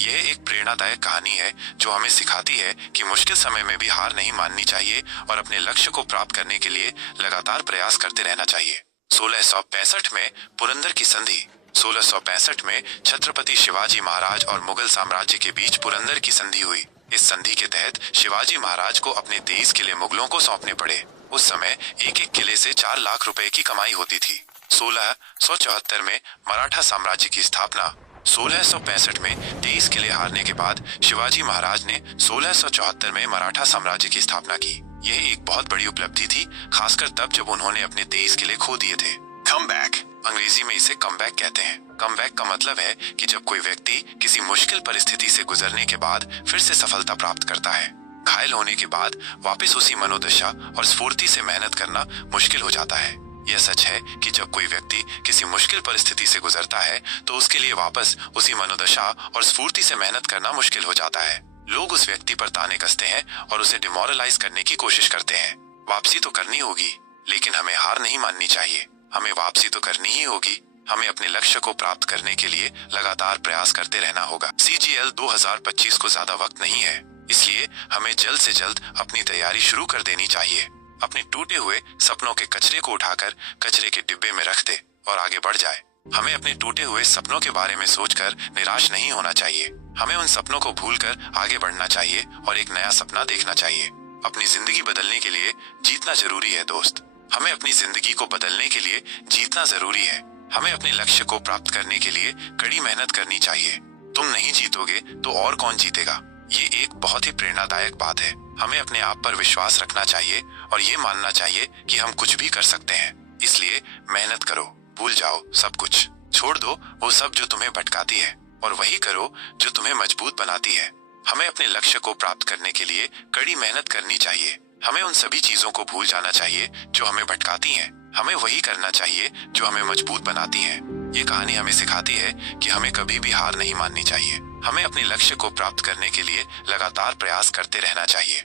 यह एक प्रेरणादायक कहानी है जो हमें सिखाती है कि मुश्किल समय में भी हार नहीं माननी चाहिए और अपने लक्ष्य को प्राप्त करने के लिए लगातार प्रयास करते रहना चाहिए। 1665 में पुरंदर की संधि। 1665 में छत्रपति शिवाजी महाराज और मुगल साम्राज्य के बीच पुरंदर की संधि हुई। इस संधि के तहत शिवाजी महाराज को अपने 23 किले मुगलों को सौंपने पड़े। उस समय एक एक किले से 4 लाख रुपए की कमाई होती थी। 1674 में मराठा साम्राज्य की स्थापना। 1665 में 23 किले हारने के बाद शिवाजी महाराज ने 1674 में मराठा साम्राज्य की स्थापना की। यह एक बहुत बड़ी उपलब्धि थी, खासकर तब जब उन्होंने अपने 23 किले खो दिए थे। कमबैक, अंग्रेजी में इसे कमबैक कहते हैं। कमबैक का मतलब है कि जब कोई व्यक्ति किसी मुश्किल परिस्थिति से गुजरने के बाद फिर से सफलता प्राप्त करता है। घायल होने के बाद वापस उसी मनोदशा और स्फूर्ति से मेहनत करना मुश्किल हो जाता है। यह सच है कि जब कोई व्यक्ति किसी मुश्किल परिस्थिति से गुजरता है तो उसके लिए वापस उसी मनोदशा और स्फूर्ति से मेहनत करना मुश्किल हो जाता है। लोग उस व्यक्ति पर ताने कसते हैं और उसे डिमोरलाइज करने की कोशिश करते हैं। वापसी तो करनी होगी, लेकिन हमें हार नहीं माननी चाहिए। हमें वापसी तो करनी ही होगी। हमें अपने लक्ष्य को प्राप्त करने के लिए लगातार प्रयास करते रहना होगा। CGL 2025 को ज्यादा वक्त नहीं है, इसलिए हमें जल्द से जल्द अपनी तैयारी शुरू कर देनी चाहिए। अपने टूटे हुए सपनों के कचरे को उठाकर कचरे के डिब्बे में रख दे और आगे बढ़ जाए। हमें अपने टूटे हुए सपनों के बारे में सोचकर निराश नहीं होना चाहिए। हमें उन सपनों को भूलकर आगे बढ़ना चाहिए और एक नया सपना देखना चाहिए। अपनी जिंदगी बदलने के लिए जीतना जरूरी है दोस्त। हमें अपनी जिंदगी को बदलने के लिए जीतना जरूरी है। हमें अपने लक्ष्य को प्राप्त करने के लिए कड़ी मेहनत करनी चाहिए। तुम नहीं जीतोगे तो और कौन जीतेगा? ये एक बहुत ही प्रेरणादायक बात है। हमें अपने आप पर विश्वास रखना चाहिए और ये मानना चाहिए कि हम कुछ भी कर सकते हैं। इसलिए मेहनत करो, भूल जाओ सब कुछ, छोड़ दो वो सब जो तुम्हें भटकाती है और वही करो जो तुम्हें मजबूत बनाती है। हमें अपने लक्ष्य को प्राप्त करने के लिए कड़ी मेहनत करनी चाहिए। हमें उन सभी चीजों को भूल जाना चाहिए जो हमें भटकाती हैं। हमें वही करना चाहिए जो हमें मजबूत बनाती है। ये कहानी हमें सिखाती है कि हमें कभी भी हार नहीं माननी चाहिए। हमें अपने लक्ष्य को प्राप्त करने के लिए लगातार प्रयास करते रहना चाहिए।